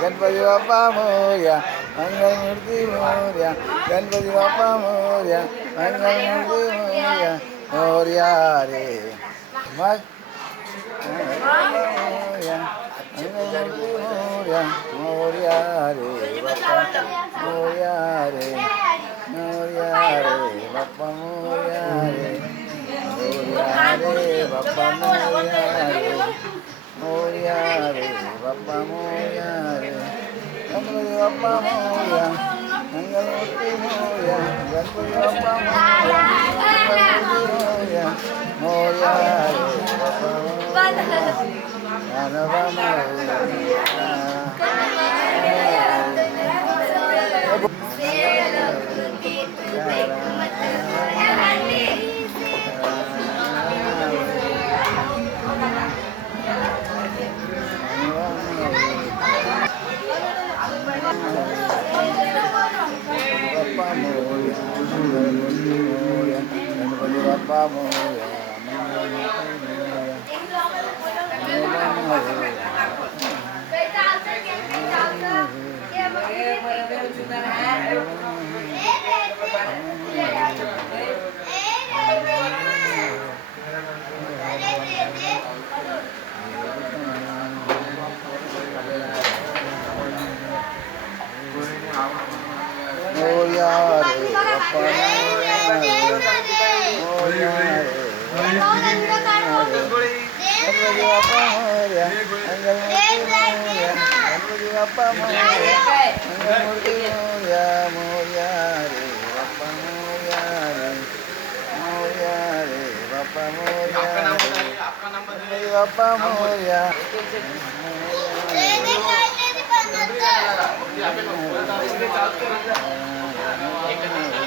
गणपती बाप्पा मोरया, मंगलमूर्ती मोरया, गणपती बाप्पा मोरया, मंगलमूर्ती मोरया, मोरया रे मग मोरया, मंगलमूर्ती मोरया, मोरया रे बाप्पा मोरया रे, मोरया रे बाप्पा मोरया रे, मोरया रे बाप्पा मोरया रे, मोरया रे बाप्पा मोरया रे, गणपती बाप्पा मोरया, मंगलमूर्ती मोरया, गणपती बाप्पा मोरया, मंगलमूर्ती मोरया, मोरया रे बाप्पा मोरया, गणपा बाप्पा मोरया, मोरया रे बाप्पा मोरया रे, गणपती बाप्पा मोरया, मंगलमूर्ती मोरया, गणपती बाप्पा मोरया, मंगलमूर्ती मोरया, मोरया रे बाप्पा मोरया रे, मोरया रे बाप्पा मोरया रे, गणपती बाप्पा मोरया, मोरया